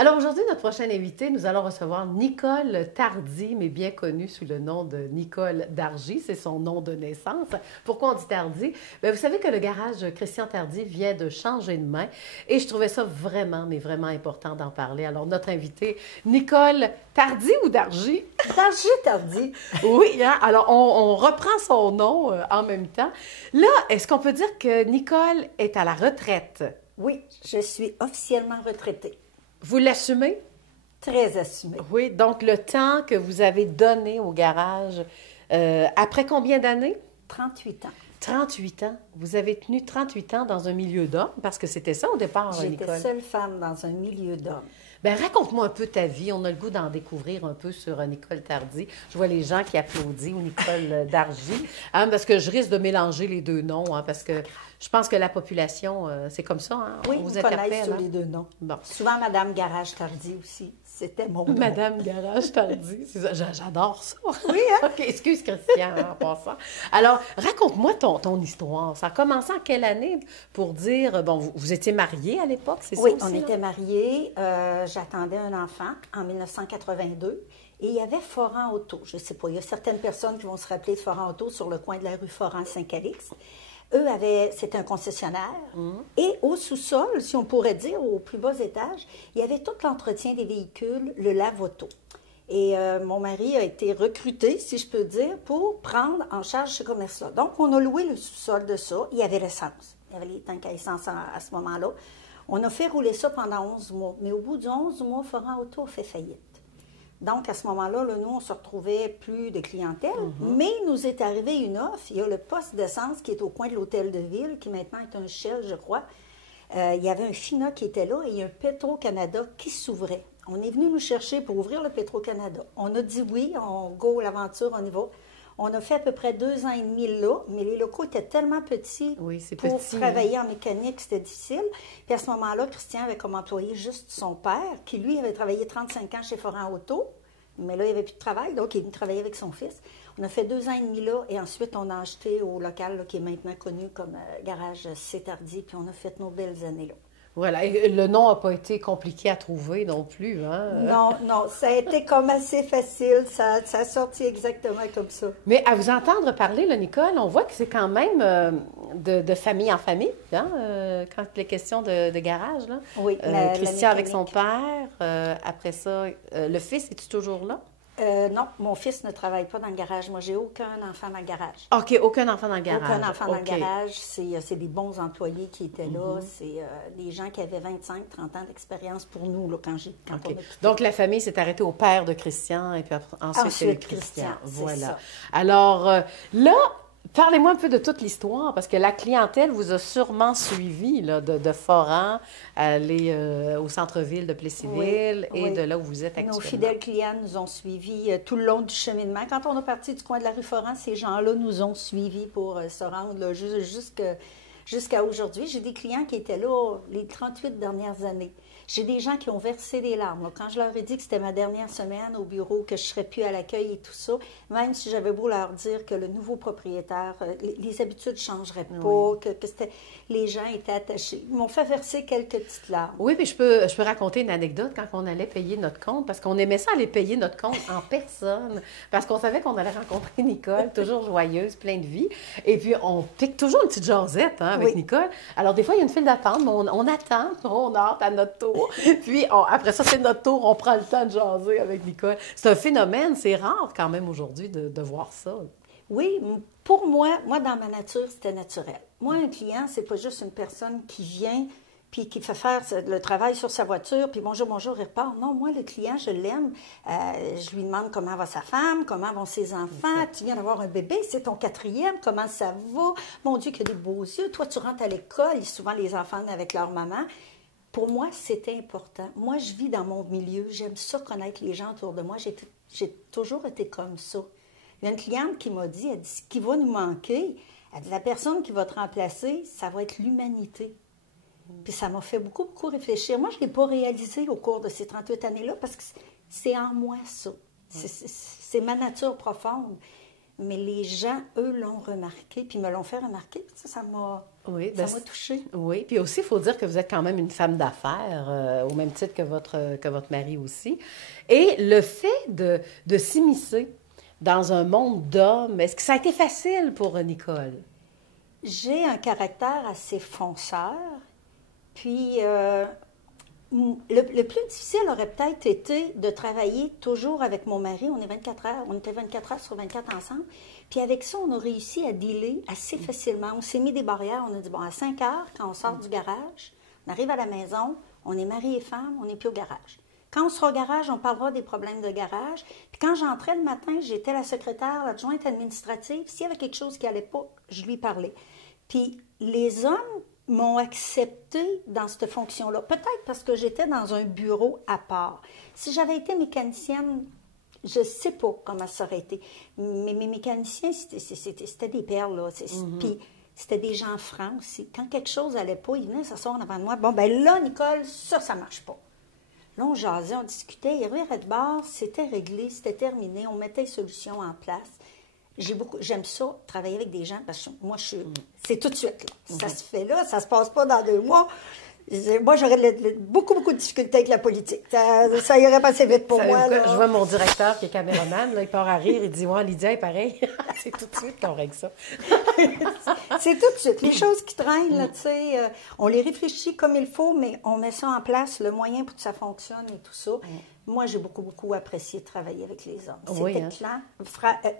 Alors aujourd'hui, notre prochaine invitée, nous allons recevoir Nicole Tardy, mais bien connue sous le nom de Nicole Dargy, c'est son nom de naissance. Pourquoi on dit Tardy? Bien, vous savez que le garage Christian Tardy vient de changer de main et je trouvais ça vraiment, mais vraiment important d'en parler. Alors notre invitée, Nicole Tardy ou Dargy? Dargy Tardy. Oui, hein? Alors on reprend son nom en même temps. Là, est-ce qu'on peut dire que Nicole est à la retraite? Oui, je suis officiellement retraitée. Vous l'assumez? Très assumée. Oui, donc le temps que vous avez donné au garage, après combien d'années? 38 ans. 38 ans. Vous avez tenu 38 ans dans un milieu d'hommes, parce que c'était ça au départ, Nicole. J'étais seule femme dans un milieu d'hommes. Bien, raconte-moi un peu ta vie. On a le goût d'en découvrir un peu sur Nicole Tardy. Je vois les gens qui applaudissent ou Nicole Dargy, hein, parce que je risque de mélanger les deux noms, hein, parce que je pense que la population, c'est comme ça. Hein? Oui, On vous interpelle, connaissez tous hein? les deux noms. Bon. Souvent, Madame Garage Tardy aussi. C'était mon nom. Madame Garage Tardy, c'est ça. J'adore ça. Oui, hein? OK, excuse Christian en passant. Alors, raconte-moi ton histoire. Ça a commencé en quelle année pour dire, bon, vous étiez mariés à l'époque, c'est Oui, ça aussi? on était mariés. J'attendais un enfant en 1982. Et il y avait Foran Auto. Je ne sais pas, il y a certaines personnes qui vont se rappeler de Foran Auto sur le coin de la rue Foran-Saint-Calixte. C'était un concessionnaire. Et au sous-sol, si on pourrait dire, au plus bas étage, il y avait tout l'entretien des véhicules, le lave-auto. Et mon mari a été recruté, si je peux dire, pour prendre en charge ce commerce-là. Donc, on a loué le sous-sol de ça. Il y avait l'essence. Il y avait les tanks à essence à ce moment-là. On a fait rouler ça pendant 11 mois. Mais au bout de 11 mois, Foran Auto a fait faillite. Donc, à ce moment-là, nous, on se retrouvait plus de clientèle, mais il nous est arrivé une offre. Il y a le poste d'essence qui est au coin de l'hôtel de ville, qui maintenant est un Shell, je crois. Il y avait un FINA qui était là et il y a un Petro-Canada qui s'ouvrait. On est venu nous chercher pour ouvrir le Petro-Canada. On a dit oui, on go l'aventure, on y va. On a fait à peu près 2 ans et demi là, mais les locaux étaient tellement petits Oui, c'est pour petit, travailler en mécanique, c'était difficile. Puis à ce moment-là, Christian avait comme employé juste son père, qui lui avait travaillé 35 ans chez Foran Auto, mais là, il n'y avait plus de travail, donc il est venu travailler avec son fils. On a fait 2 ans et demi là, et ensuite on a acheté au local là, qui est maintenant connu comme Garage C. Tardy, puis on a fait nos belles années là. Voilà. Et le nom n'a pas été compliqué à trouver non plus, hein? Non, non, ça a été comme assez facile, ça a sorti exactement comme ça. Mais à vous entendre parler, là, Nicole, on voit que c'est quand même de famille en famille, hein, quand il est question de garage, là. Oui, Christian avec son mécanique. père, après ça, le fils, es-tu toujours là? Non, mon fils ne travaille pas dans le garage. Moi, j'ai aucun enfant dans le garage. OK, aucun enfant dans le garage. Aucun enfant dans le OK. garage. C'est des bons employés qui étaient là. C'est des gens qui avaient 25-30 ans d'expérience pour nous là, quand on OK. a quitté. Donc, la famille s'est arrêtée au père de Christian et puis ensuite, il y a eu Ensuite, Christian. Christian, c'est Voilà. ça. Alors, là, parlez-moi un peu de toute l'histoire, parce que la clientèle vous a sûrement suivi, là, de Foran, aller au centre-ville de Plessisville Oui, et oui. de là où vous êtes Nos actuellement. fidèles clients nous ont suivis tout le long du cheminement. Quand on est parti du coin de la rue Foran, ces gens-là nous ont suivis pour se rendre là, jusqu'à aujourd'hui. J'ai des clients qui étaient là les 38 dernières années. J'ai des gens qui ont versé des larmes. Là. Quand je leur ai dit que c'était ma dernière semaine au bureau, que je ne serais plus à l'accueil et tout ça, même si j'avais beau leur dire que le nouveau propriétaire, les habitudes ne changeraient pas, Oui. que les gens étaient attachés, ils m'ont fait verser quelques petites larmes. Oui, puis je peux raconter une anecdote quand on allait payer notre compte, parce qu'on aimait ça aller payer notre compte en personne, parce qu'on savait qu'on allait rencontrer Nicole, toujours joyeuse, pleine de vie, et puis on pique toujours une petite jasette hein, avec Oui. Nicole. Alors des fois, il y a une file d'attente, mais on attend, on hâte à notre tour, puis après ça, c'est notre tour, on prend le temps de jaser avec Nicole. C'est un phénomène, c'est rare quand même aujourd'hui de voir ça. Oui, pour moi, dans ma nature, c'était naturel. Moi, un client, c'est pas juste une personne qui vient puis qui fait faire le travail sur sa voiture, puis bonjour, bonjour, il repart. Non, moi, le client, je l'aime. Je lui demande comment va sa femme, comment vont ses enfants. Tu viens d'avoir un bébé, c'est ton 4e, comment ça va? Mon Dieu, qu'il a des beaux yeux. Toi, tu rentres à l'école, souvent les enfants avec leur maman. Pour moi, c'était important. Moi, je vis dans mon milieu. J'aime ça connaître les gens autour de moi. J'ai toujours été comme ça. Il y a une cliente qui m'a dit, elle dit, ce qui va nous manquer, elle dit, la personne qui va te remplacer, ça va être l'humanité. Puis ça m'a fait beaucoup, beaucoup réfléchir. Moi, je ne l'ai pas réalisé au cours de ces 38 années-là parce que c'est en moi, ça. C'est ma nature profonde. Mais les gens, eux, l'ont remarqué, puis me l'ont fait remarquer. Ça m'a... Oui, Ça m'a touchée. Oui, puis aussi, il faut dire que vous êtes quand même une femme d'affaires, au même titre que votre mari aussi. Et le fait de s'immiscer dans un monde d'hommes, est-ce que ça a été facile pour Nicole? J'ai un caractère assez fonceur, puis le plus difficile aurait peut-être été de travailler toujours avec mon mari. On est 24 heures, on était 24 heures sur 24 ensemble. Puis avec ça, on a réussi à dealer assez facilement. On s'est mis des barrières. On a dit, bon, à 5 heures, quand on sort du garage, on arrive à la maison, on est mari et femme, on n'est plus au garage. Quand on sera au garage, on parlera des problèmes de garage. Puis quand j'entrais le matin, j'étais la secrétaire, l'adjointe administrative. S'il y avait quelque chose qui n'allait pas, je lui parlais. Puis les hommes m'ont accepté dans cette fonction-là. Peut-être parce que j'étais dans un bureau à part. Si j'avais été mécanicienne, je ne sais pas comment ça aurait été. Mais mes mécaniciens, c'était des perles, là. Puis c'était des gens francs aussi. Quand quelque chose n'allait pas, ils venaient s'asseoir en avant de moi. Bon, ben là, Nicole, ça ne marche pas. Là, on jasait, on discutait. Il y avait un de bord, c'était réglé, c'était terminé. On mettait les solutions en place. J'aime ça, travailler avec des gens, parce que moi, c'est tout de suite, là. Ça se fait là, ça se passe pas dans 2 mois. Moi, j'aurais beaucoup de difficultés avec la politique. Ça irait pas assez vite pour moi. Je vois mon directeur qui est caméraman, là, il part à rire, il dit « Ouais, Lydia est pareil. » C'est tout de suite qu'on règle ça. C'est tout de suite. Les choses qui traînent, là, tu sais, on les réfléchit comme il faut, mais on met ça en place, le moyen pour que ça fonctionne et tout ça. Moi, j'ai beaucoup apprécié de travailler avec les hommes. C'était clair,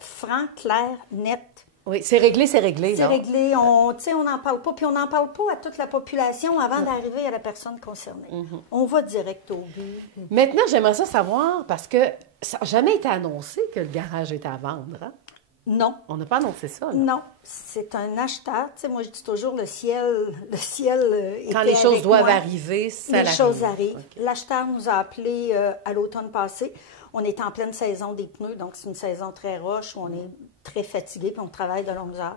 franc, clair, net. Oui, c'est réglé, c'est réglé. C'est réglé. On n'en parle pas. Puis on n'en parle pas à toute la population avant d'arriver à la personne concernée. On va direct au but. Maintenant, j'aimerais ça savoir, parce que ça n'a jamais été annoncé que le garage était à vendre. Hein? Non. On n'a pas annoncé ça. Là. Non. C'est un acheteur. Tu sais, moi, je dis toujours, le ciel quand les choses doivent arriver, ça les choses arrivent. Okay. L'acheteur nous a appelés à l'automne passé. On est en pleine saison des pneus, donc c'est une saison très roche où on est très fatigué puis on travaille de longues heures.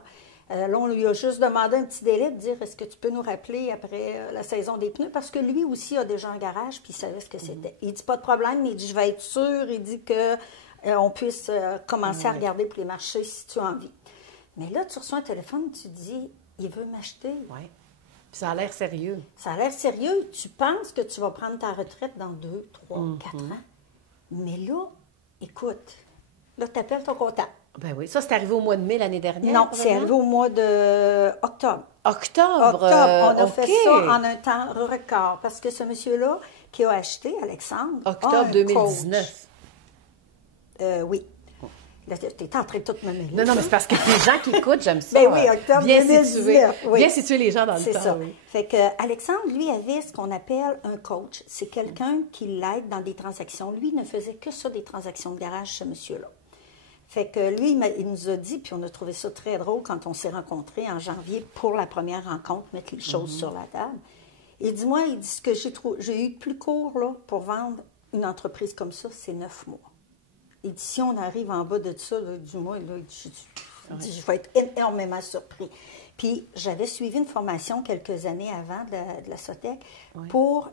Là, on lui a juste demandé un petit délai de dire est-ce que tu peux nous rappeler après la saison des pneus parce que lui aussi a déjà un garage puis il savait ce que c'était. Il dit pas de problème, mais il dit je vais être sûr, il dit que on puisse commencer à regarder pour les marchés si tu as envie. Mais là, tu reçois un téléphone, tu dis il veut m'acheter. Oui. Ça a l'air sérieux. Ça a l'air sérieux. Tu penses que tu vas prendre ta retraite dans 2, 3, 4 ans. Mais là, écoute, là, tu appelles ton comptable. Ben oui, ça, c'est arrivé au mois de mai l'année dernière? Non, c'est arrivé au mois d'octobre. Octobre? On a fait ça en un temps record. Parce que ce monsieur-là qui a acheté, Alexandre, octobre 2019. Oui. Là, tu es en train de tout me mêler. Non, mais c'est parce que les gens qui écoutent, j'aime ça. Ben oui, octobre 2019. Bien situer les gens dans le temps. C'est ça. Oui. Fait que Alexandre, lui, avait ce qu'on appelle un coach. C'est quelqu'un qui l'aide dans des transactions. Lui, il ne faisait que ça, des transactions de garage, ce monsieur-là. Fait que lui, il nous a dit, puis on a trouvé ça très drôle quand on s'est rencontrés en janvier pour la première rencontre, mettre les choses sur la table. Il dit, moi, ce que j'ai eu de plus court là, pour vendre une entreprise comme ça, c'est 9 mois. Il dit, si on arrive en bas de ça, là, du mois, là, je vais être énormément surpris. Puis, j'avais suivi une formation quelques années avant de la SOTEC pour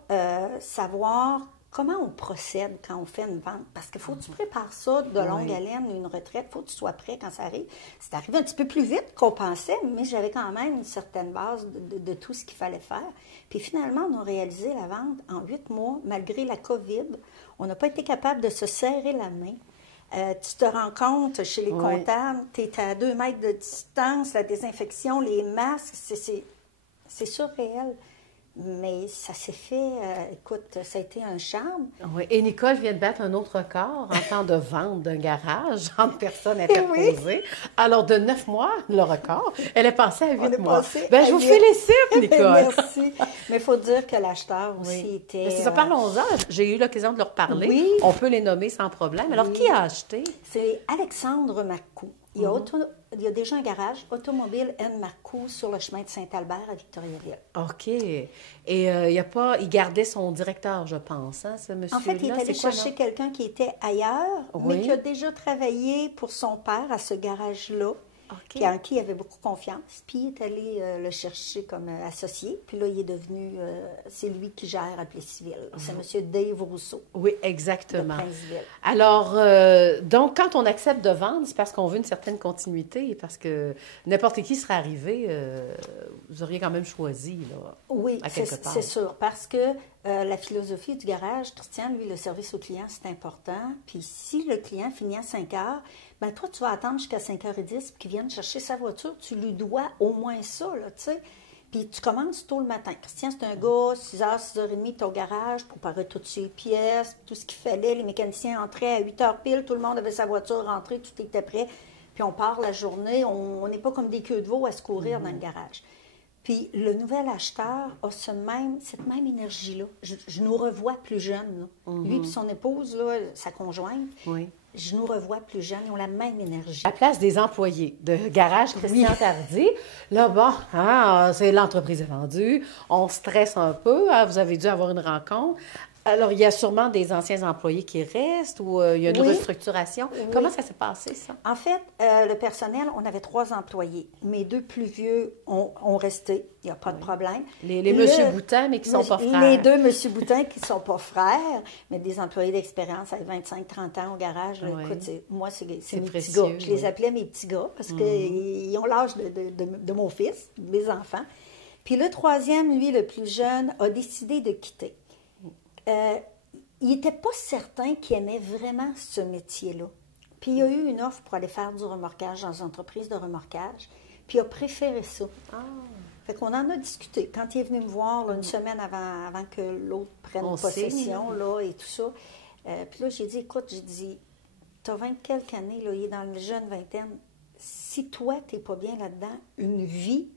savoir comment on procède quand on fait une vente. Parce qu'il faut que tu prépares ça de longue haleine, une retraite. Il faut que tu sois prêt quand ça arrive. C'est arrivé un petit peu plus vite qu'on pensait, mais j'avais quand même une certaine base de tout ce qu'il fallait faire. Puis finalement, on a réalisé la vente en 8 mois, malgré la COVID. On n'a pas été capable de se serrer la main. Tu te rends compte, chez les comptables, tu es à 2 mètres de distance, la désinfection, les masques, c'est surréel. Mais ça s'est fait, écoute, ça a été un charme. Oui. Et Nicole vient de battre un autre record en temps de vente d'un garage entre personnes interposées. Alors, de 9 mois, le record, elle est passée à 8 mois. Je vous félicite, Nicole. Merci. Mais il faut dire que l'acheteur aussi était... Mais c'est ça, parlons-en. J'ai eu l'occasion de leur parler. Oui. On peut les nommer sans problème. Alors, qui a acheté? C'est Alexandre Marcoux. Il y a déjà un garage, Automobile N. Marcoux, sur le chemin de Saint-Albert à Victoriaville. OK. Et il gardait son directeur, je pense, hein, ce monsieur-là. En fait, il est allé chercher quelqu'un qui était ailleurs, mais qui a déjà travaillé pour son père à ce garage-là. puis en qui il avait beaucoup confiance. Puis il est allé le chercher comme associé. Puis là, il est devenu, c'est lui qui gère à Plessisville. C'est M. Dave Rousseau. Oui, exactement. De Princeville. Alors, donc, quand on accepte de vendre, c'est parce qu'on veut une certaine continuité, parce que n'importe qui serait arrivé, vous auriez quand même choisi, là, oui, à quelque part. C'est sûr, parce que la philosophie du garage, Christian, lui, le service au client, c'est important. Puis si le client finit à 5 heures, ben toi, tu vas attendre jusqu'à 5h10 puis qu'il vienne chercher sa voiture. Tu lui dois au moins ça, là, tu sais. Puis tu commences tôt le matin. Christian, c'est un gars, 6h, 6h30, tu es au garage, préparer toutes ses pièces, tout ce qu'il fallait. Les mécaniciens entraient à 8h pile, tout le monde avait sa voiture rentrée, tout était prêt. Puis on part la journée, on n'est pas comme des queues de veau à se courir dans le garage. Puis le nouvel acheteur a cette même énergie-là. Je nous revois plus jeunes. Là. Lui et son épouse, là, sa conjointe, je nous revois plus jeunes. Ils ont la même énergie. À la place des employés de garage Christian Tardy, là, bon, c'est l'entreprise est vendue, on stresse un peu, vous avez dû avoir une rencontre. Alors, il y a sûrement des anciens employés qui restent ou il y a une restructuration. Oui. Comment ça s'est passé, ça? En fait, le personnel, on avait 3 employés. Mes 2 plus vieux ont resté. Il n'y a pas de problème. Les M. Boutin, mais qui ne sont pas frères. Les 2 M. Boutin qui ne sont pas frères, mais des employés d'expérience avec 25-30 ans au garage. Là, écoute, moi, c'est mes petits gars. Je les appelais mes petits gars parce qu'ils ont l'âge de mon fils, de mes enfants. Puis le 3e, lui, le plus jeune, a décidé de quitter. Il n'était pas certain qu'il aimait vraiment ce métier-là. Puis il a eu une offre pour aller faire du remorquage dans une entreprise de remorquage, puis il a préféré ça. Fait qu'on en a discuté. Quand il est venu me voir là, une semaine avant que l'autre prenne possession là, et tout ça, puis là, j'ai dit, écoute, t'as 20 quelques années, là, il est dans le jeune vingtaine, si toi, t'es pas bien là-dedans, une vie...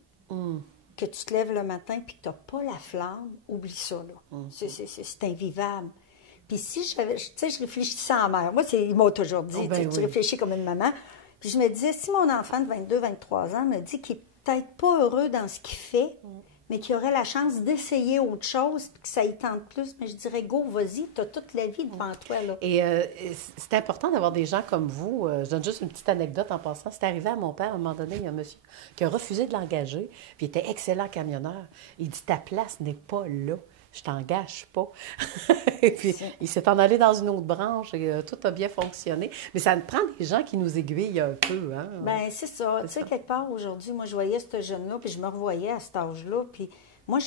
que tu te lèves le matin et que tu n'as pas la flamme, oublie ça, là. C'est invivable. Puis si je réfléchissais en mère. Moi, il m'a toujours dit, tu réfléchis comme une maman. Puis je me disais, si mon enfant de 22, 23 ans me dit qu'il n'est peut-être pas heureux dans ce qu'il fait, mais qu'il aurait la chance d'essayer autre chose, puis que ça y tente plus, mais je dirais, go, vas-y, tu as toute la vie devant toi, là. Et c'est important d'avoir des gens comme vous. Je donne juste une petite anecdote en passant. C'est arrivé à mon père, à un moment donné, il y a un monsieur qui a refusé de l'engager, puis il était excellent camionneur. Il dit, ta place n'est pas là. Je t'engage pas. Et puis, il s'est en allé dans une autre branche et tout a bien fonctionné. Mais ça prend des gens qui nous aiguillent un peu, hein? Bien, c'est ça. Tu sais, quelque part, aujourd'hui, moi, je voyais ce jeune-là, puis je me revoyais à cet âge-là, puis moi,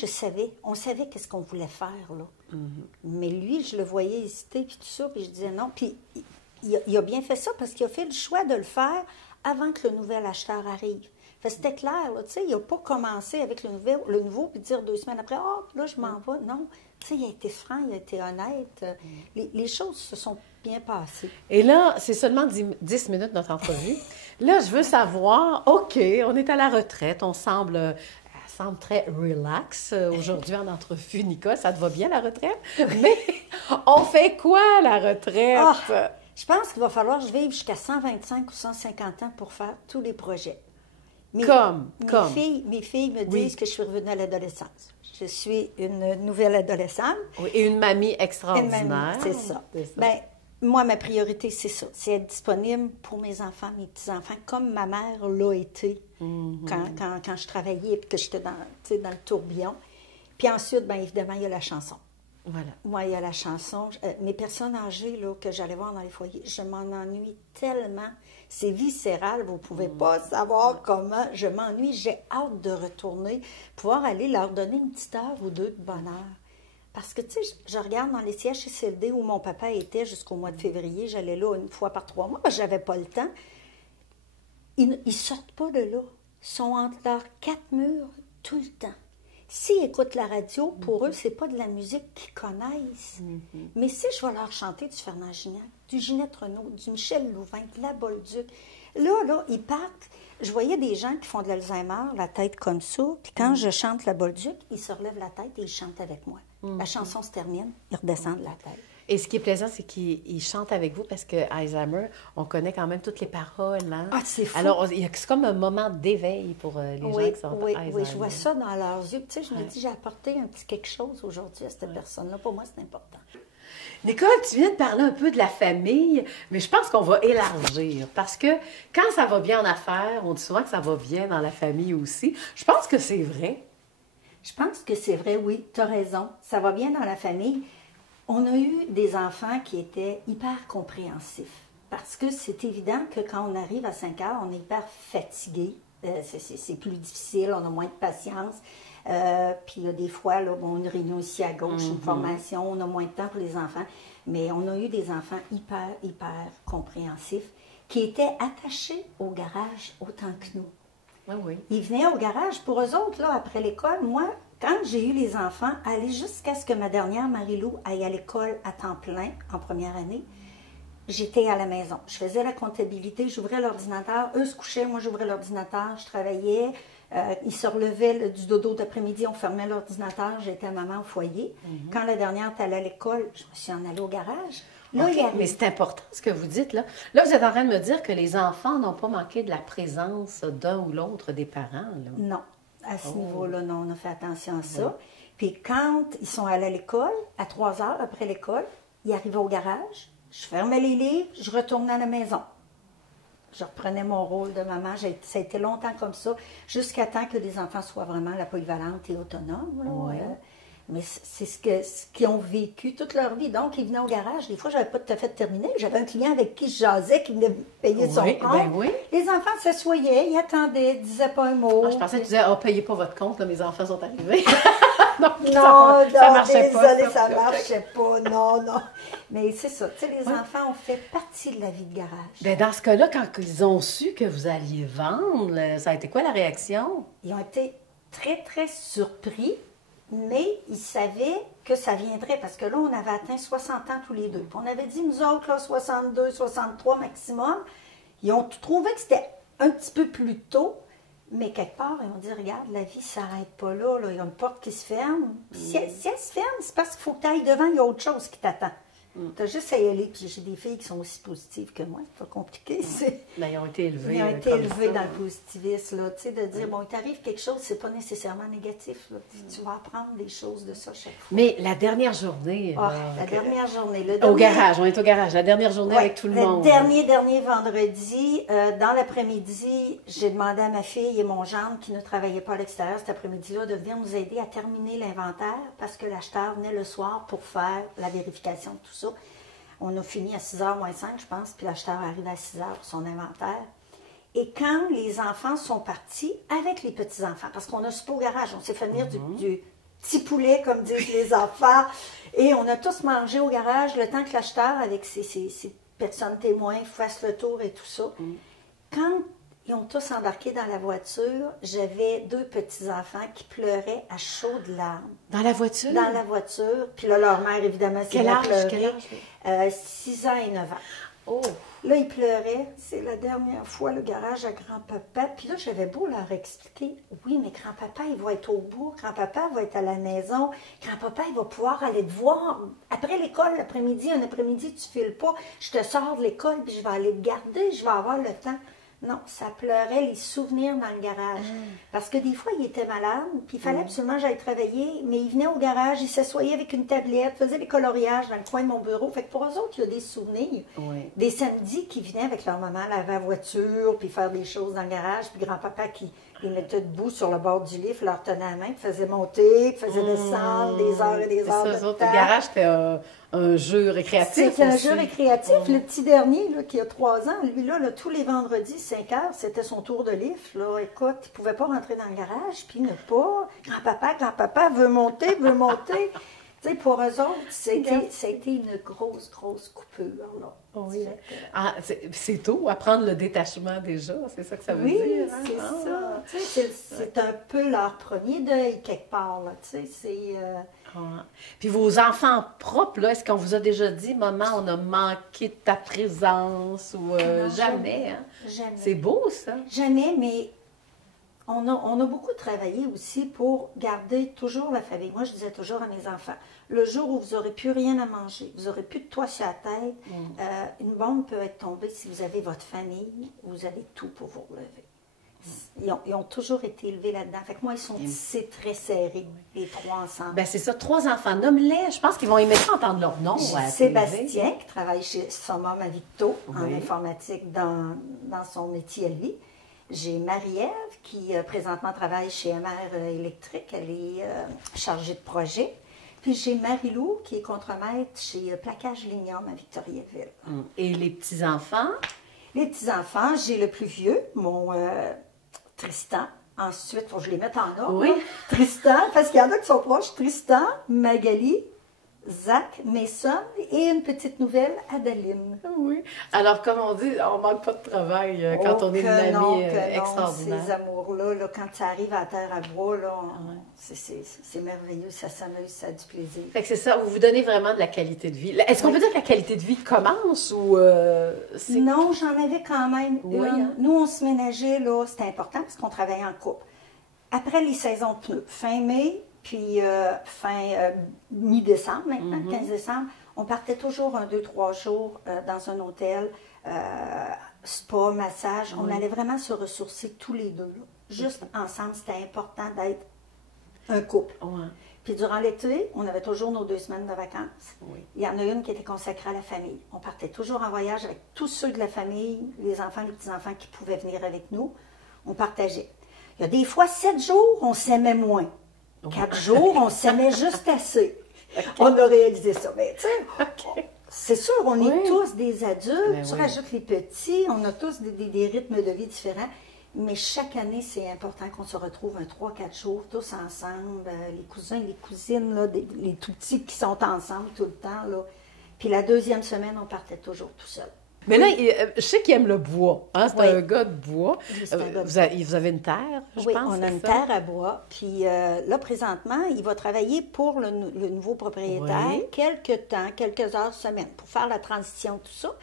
on savait qu'est-ce qu'on voulait faire, là. Mais lui, je le voyais hésiter, puis tout ça, puis je disais non. Puis il a bien fait ça, parce qu'il a fait le choix de le faire avant que le nouvel acheteur arrive. C'était clair, là, tu sais, il n'a pas commencé avec le nouveau, puis dire 2 semaines après, là, je m'en vais. Non, tu sais, il a été franc, il a été honnête. Les choses se sont bien passées. Et là, c'est seulement 10 minutes notre entrevue. Là, je veux savoir, OK, on est à la retraite, on semble très relax aujourd'hui en entrevue, Nicole. Ça te va bien, la retraite? Mais on fait quoi, la retraite? Je pense qu'il va falloir que je vive jusqu'à 125 ou 150 ans pour faire tous les projets. Mes filles me disent que je suis revenue à l'adolescence. Je suis une nouvelle adolescente. Oui, et une mamie extraordinaire. C'est ça. Bien, moi, ma priorité, c'est ça. C'est être disponible pour mes enfants, mes petits-enfants, comme ma mère l'a été quand je travaillais et que j'étais dans le tourbillon. Puis ensuite, bien évidemment, il y a la chanson. Voilà. Moi, il y a la chanson. Mes personnes âgées là, que j'allais voir dans les foyers, je m'en ennuie tellement. C'est viscéral, vous ne pouvez pas savoir comment je m'ennuie. J'ai hâte de retourner, pouvoir aller leur donner une petite heure ou deux de bonheur. Parce que, tu sais, je regarde dans les CHSLD où mon papa était jusqu'au mois de février. J'allais là 1 fois par 3 mois, parce que je n'avais pas le temps. Ils ne sortent pas de là. Ils sont entre leurs 4 murs tout le temps. S'ils écoutent la radio, pour eux, c'est pas de la musique qu'ils connaissent. Mais si je vais leur chanter du Fernand Gignac, du Ginette Renaud, du Michel Louvain, de la Bolduc, là, ils partent. Je voyais des gens qui font de l'Alzheimer, la tête comme ça, puis quand je chante la Bolduc, ils se relèvent la tête et ils chantent avec moi. La chanson se termine, ils redescendent la tête. Et ce qui est plaisant, c'est qu'ils chantent avec vous parce que Alzheimer, on connaît quand même toutes les paroles. Hein? C'est fou. Alors, c'est comme un moment d'éveil pour les gens qui sont Alzheimer. Oui, je vois ça dans leurs yeux. Tu sais, je me dis, j'ai apporté un petit quelque chose aujourd'hui à cette personne-là. Pour moi, c'est important. Nicole, tu viens de parler un peu de la famille, mais je pense qu'on va élargir parce que quand ça va bien en affaires, on dit souvent que ça va bien dans la famille aussi. Je pense que c'est vrai. Je pense que c'est vrai, oui, tu as raison. Ça va bien dans la famille. On a eu des enfants qui étaient hyper compréhensifs parce que c'est évident que quand on arrive à 5 heures, on est hyper fatigué. C'est plus difficile, on a moins de patience. Puis il y a des fois, là, bon, une réunion ici à gauche, une formation, on a moins de temps pour les enfants. Mais on a eu des enfants hyper compréhensifs qui étaient attachés au garage autant que nous. Oui, oui. Ils venaient au garage. Pour eux autres, là, après l'école, moi, quand j'ai eu les enfants, aller jusqu'à ce que ma dernière, Marie-Lou, aille à l'école à temps plein en première année, j'étais à la maison. Je faisais la comptabilité, j'ouvrais l'ordinateur. Eux se couchaient, moi j'ouvrais l'ordinateur, je travaillais. Ils se relevaient du dodo d'après-midi, on fermait l'ordinateur, j'étais maman au foyer. Quand la dernière est allée à l'école, je me suis en allée au garage. Là, OK, mais c'est important ce que vous dites là. Là, vous êtes en train de me dire que les enfants n'ont pas manqué de la présence d'un ou l'autre des parents, là. Non, à ce niveau-là, non, on a fait attention à ça. Puis quand ils sont allés à l'école, à 3 heures après l'école, ils arrivaient au garage, je fermais les livres, je retournais à la maison. Je reprenais mon rôle de maman. Ça a été longtemps comme ça, jusqu'à temps que les enfants soient vraiment la polyvalente et autonome. Là. Ouais. Mais c'est ce qu'ils ont vécu toute leur vie. Donc, ils venaient au garage. Des fois, je n'avais pas tout à fait terminé. J'avais un client avec qui je jasais, qui venait payer son compte. Ben oui. Les enfants s'assoyaient, ils attendaient, ils ne disaient pas un mot. Ah, je pensais que tu disais, oh, payez pas votre compte, là, mes enfants sont arrivés. Non, ça marchait pas. Désolée, ça marchait pas. Non. Mais c'est ça. Tu sais, les enfants ont fait partie de la vie de garage. Ben, dans ce cas-là, quand ils ont su que vous alliez vendre, là, ça a été quoi la réaction? Ils ont été très surpris, mais ils savaient que ça viendrait parce que là, on avait atteint 60 ans tous les deux. Puis on avait dit, nous autres, là, 62, 63 maximum. Ils ont trouvé que c'était un petit peu plus tôt. Mais quelque part, ils ont dit, regarde, la vie ne s'arrête pas là, là. Il y a une porte qui se ferme. Si elle se ferme, c'est parce qu'il faut que tu ailles devant, il y a autre chose qui t'attend. Tu as juste à y aller. Puis j'ai des filles qui sont aussi positives que moi. C'est pas compliqué. Ben, ils ont été élevés. Ils ont été élevés dans le positivisme. Là, de dire, bon, il t'arrive quelque chose, c'est pas nécessairement négatif. Là. Tu vas apprendre des choses de ça chaque fois. Mais la dernière journée. La dernière journée. Au garage, on est au garage. La dernière journée avec tout le monde. Le dernier vendredi, dans l'après-midi, j'ai demandé à ma fille et mon gendre, qui ne travaillaient pas à l'extérieur cet après-midi-là, de venir nous aider à terminer l'inventaire parce que l'acheteur venait le soir pour faire la vérification de tout ça. On a fini à 6h moins 5, je pense, puis l'acheteur arrive à 6h pour son inventaire. Et quand les enfants sont partis, avec les petits-enfants, parce qu'on a soupé au garage, on s'est fait venir du petit poulet, comme disent les enfants, et on a tous mangé au garage le temps que l'acheteur, avec ses personnes témoins, fasse le tour et tout ça. Quand ils ont tous embarqué dans la voiture, j'avais 2 petits-enfants qui pleuraient à chaudes larmes. Dans la voiture? Dans la voiture. Puis là, leur mère, évidemment, s'est Quel âge? 6 ans et 9 ans. Oh! Là, ils pleuraient. C'est la dernière fois, le garage à grand-papa. Puis là, j'avais beau leur expliquer. Oui, mais grand-papa, il va être au bout. Grand-papa va être à la maison. Grand-papa, il va pouvoir aller te voir. Après l'école, l'après-midi, un après-midi, tu files pas. Je te sors de l'école, puis je vais aller te garder. Je vais avoir le temps. Non, ça pleurait les souvenirs dans le garage. Parce que des fois, il était malade, puis il fallait absolument que j'aille travailler, mais il venait au garage, il s'assoyait avec une tablette, faisait des coloriages dans le coin de mon bureau. Fait que pour eux autres, il y a des souvenirs. Des samedis qui venaient avec leur maman laver la voiture, puis faire des choses dans le garage, puis grand-papa qui les mettait debout sur le bord du lit, leur tenait la main, puis faisait monter, puis faisait descendre des heures et des heures de temps. Le garage, c'était un jeu récréatif. C'était un jeu récréatif. Le petit dernier, là, qui a 3 ans, lui, là, tous les vendredis, 5 heures, c'était son tour de livre. Là. Écoute, il ne pouvait pas rentrer dans le garage, puis ne pas. Grand-papa veut monter, veut monter. Tu sais, pour eux autres, ça a été une grosse coupure. Là. Oui. C'est tôt, apprendre le détachement déjà, c'est ça que ça veut dire. Oui, c'est ça. Tu sais, c'est un peu leur premier deuil, quelque part. Là. Tu sais, c'est... Puis vos enfants propres, là, est-ce qu'on vous a déjà dit, maman, on a manqué de ta présence ou Non, jamais? Hein? Jamais. C'est beau, ça. Jamais, mais on a beaucoup travaillé aussi pour garder toujours la famille. Moi, je disais toujours à mes enfants, le jour où vous n'aurez plus rien à manger, vous n'aurez plus de toit sur la tête, une bombe peut être tombée si vous avez votre famille, vous avez tout pour vous relever. Ils ont toujours été élevés là-dedans. Fait que moi, ils sont tissés très serrés, les trois ensemble. Ben c'est ça, 3 enfants. Nomme-les. Je pense qu'ils vont aimer ça entendre leur nom. Sébastien, qui travaille chez Somom à Victo, en Oui. informatique dans son métier à lui. J'ai Marie-Ève, qui présentement travaille chez MR Électrique. Elle est chargée de projet. Puis j'ai Marie-Lou, qui est contremaître chez Plaquage Lignum à Victoriaville. Et les petits-enfants? Les petits-enfants, j'ai le plus vieux, mon Tristan. Ensuite, il faut que je les mette en ordre. Oui. Là. Tristan, parce qu'il y en a qui sont proches. Tristan, Magali, Zach, Mason et une petite nouvelle, Adeline. Oui. Alors, comme on dit, on manque pas de travail quand on est une amie extraordinaire. Ces amours-là, là, quand ça arrive à terre à bois, là, c'est merveilleux, ça s'amuse, ça a du plaisir. Fait que c'est ça, vous vous donnez vraiment de la qualité de vie. Est-ce qu'on peut dire que la qualité de vie commence ou c'est... Non, j'en avais quand même Oui, une. hein? Nous, on se ménageait, là, c'était important parce qu'on travaillait en couple. Après les saisons de pneus, fin mai, puis mi-décembre maintenant, 15 décembre, on partait toujours 2-3 jours dans un hôtel, spa, massage. On allait vraiment se ressourcer tous les deux. Là. Juste ensemble, c'était important d'être un couple. Ouais. Puis durant l'été, on avait toujours nos 2 semaines de vacances. Oui. Il y en a une qui était consacrée à la famille. On partait toujours en voyage avec tous ceux de la famille, les enfants, les petits-enfants qui pouvaient venir avec nous. On partageait. Il y a des fois, 7 jours, on s'aimait moins. 4 jours, on s'aimait juste assez. On a réalisé ça. Mais tu sais, c'est sûr, on est tous des adultes. Ben tu oui. rajoutes les petits, on a tous des rythmes de vie différents. Mais chaque année, c'est important qu'on se retrouve 3-4 jours, tous ensemble. Les cousins, les cousines, là, les tout petits qui sont ensemble tout le temps. Là. Puis la 2e semaine, on partait toujours tout seul. Mais là, je sais qu'il aime le bois. Hein? C'est Oui. un gars de bois. Oui, c'est un gars de Vous avez une terre, je Oui, pense, on a c'est une ça? terre à bois. Puis là, présentement, il va travailler pour le nouveau propriétaire Oui. quelques temps, quelques heures semaine pour faire la transition, tout ça.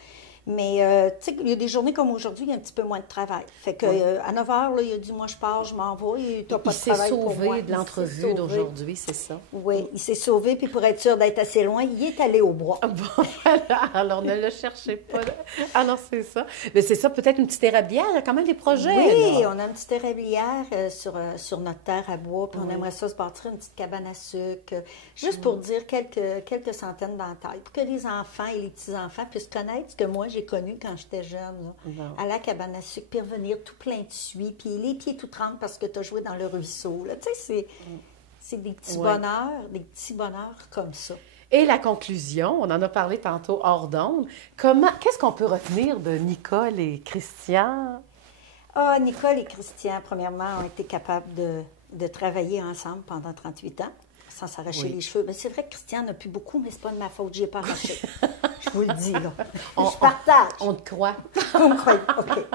Mais, tu sais, il y a des journées comme aujourd'hui, il y a un petit peu moins de travail. Fait que à 9 h, là, il a dit, moi, je pars, je m'en vais. Et t'as pas Il de s'est travail pour moi. sauvé de Il s'est l'entrevue sauvé. d'aujourd'hui, c'est ça? Oui, il s'est sauvé. Puis pour être sûr d'être assez loin, il est allé au bois. Bon, voilà. Alors, ne le cherchez pas. Là. Ah non, c'est ça. Mais c'est ça, peut-être une petite érablière. Il y a quand même des projets. Oui, là. on a une petite érablière sur notre terre à bois, puis on aimerait ça se bâtir une petite cabane à sucre, juste pour dire quelques centaines d'entailles, pour que les enfants et les petits-enfants puissent connaître ce que moi j'ai connu quand j'étais jeune, là, Bon. à la cabane à sucre, puis revenir tout plein de suie, puis les pieds tout trempés parce que tu as joué dans le ruisseau. Là. Tu sais, c'est des petits bonheurs comme ça. Et la conclusion, on en a parlé tantôt hors d'onde. Qu'est-ce qu'on peut retenir de Nicole et Christian? Ah, Nicole et Christian, premièrement, ont été capables de travailler ensemble pendant 38 ans, sans s'arracher les cheveux. Ben, c'est vrai que Christian n'a plus beaucoup, mais c'est pas de ma faute, j'y ai pas arraché. Je vous le dis, là. Je partage. On te croit. Vous me croyez? OK.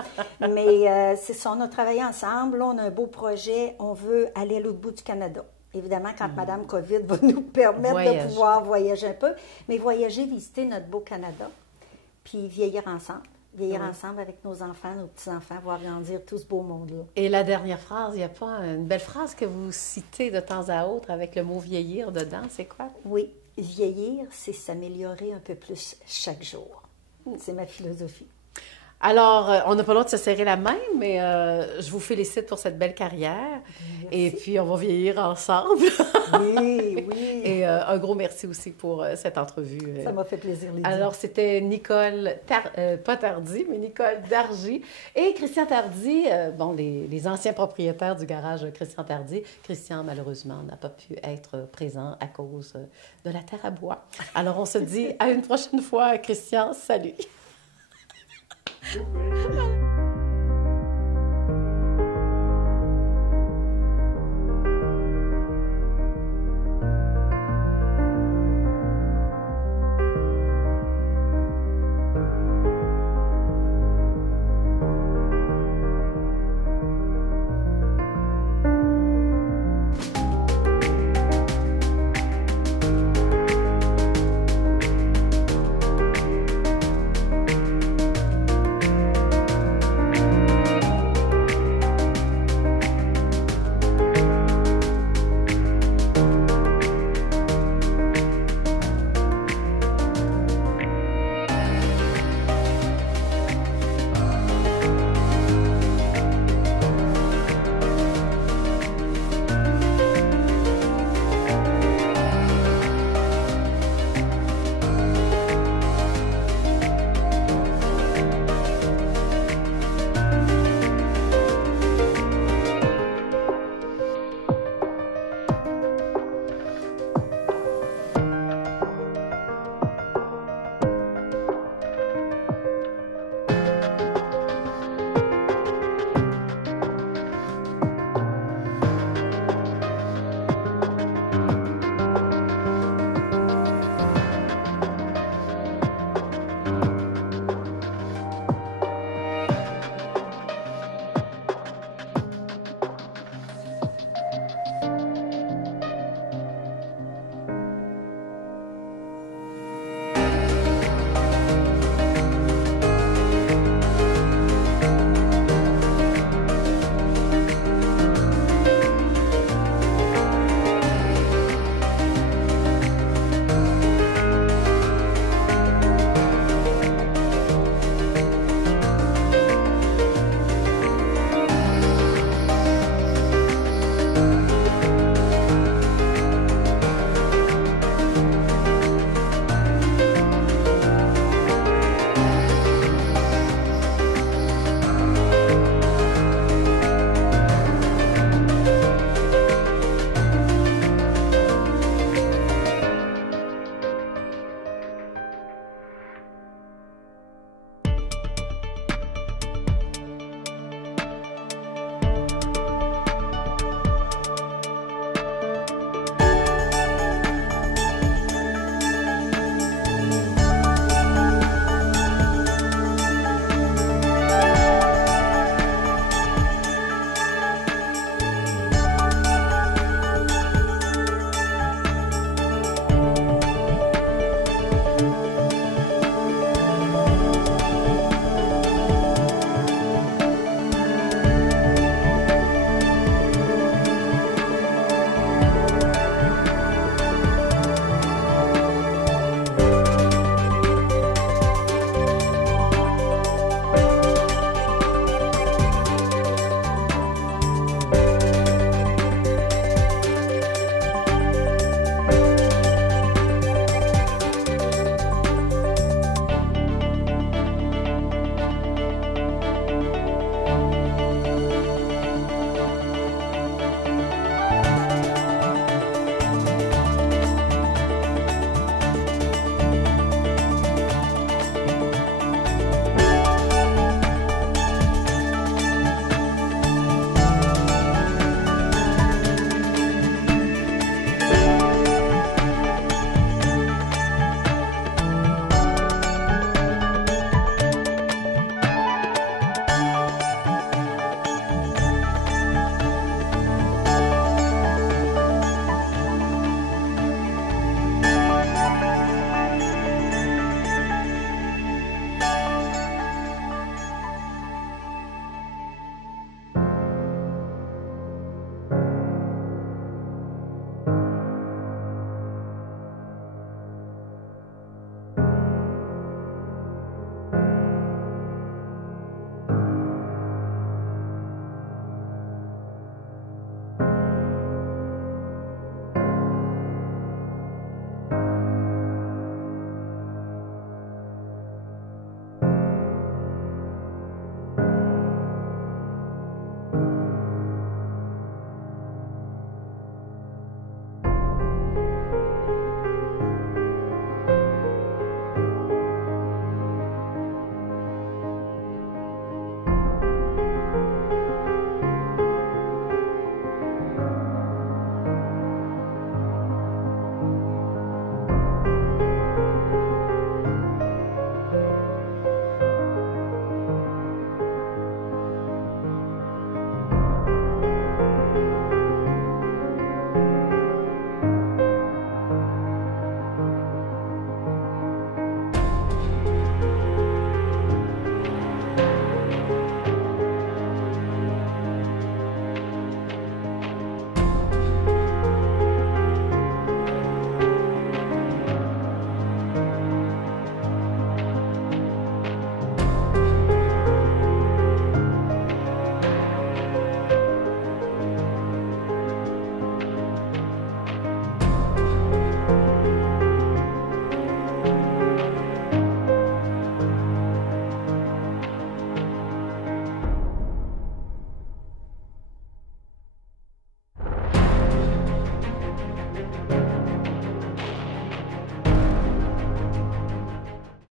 Mais c'est ça, on a travaillé ensemble. Là, on a un beau projet. On veut aller à l'autre bout du Canada. Évidemment, quand Mme COVID va nous permettre de pouvoir voyager un peu, mais voyager, visiter notre beau Canada, puis vieillir ensemble. Vieillir ensemble avec nos enfants, nos petits-enfants, voir grandir tout ce beau monde-là. Et la dernière phrase, il n'y a pas une belle phrase que vous citez de temps à autre avec le mot vieillir dedans, c'est quoi? Oui, vieillir, c'est s'améliorer un peu plus chaque jour. C'est ma philosophie. Alors, on n'a pas le droit de se serrer la main, mais je vous félicite pour cette belle carrière. Merci. Et puis, on va vieillir ensemble. Oui, oui. Et un gros merci aussi pour cette entrevue. Ça m'a fait plaisir, Lydie. Alors, c'était Nicole, pas Tardy, mais Nicole Dargy et Christian Tardy, les anciens propriétaires du garage Christian Tardy. Christian, malheureusement, n'a pas pu être présent à cause de la terre à bois. Alors, on se dit à une prochaine fois. Christian, salut! Super.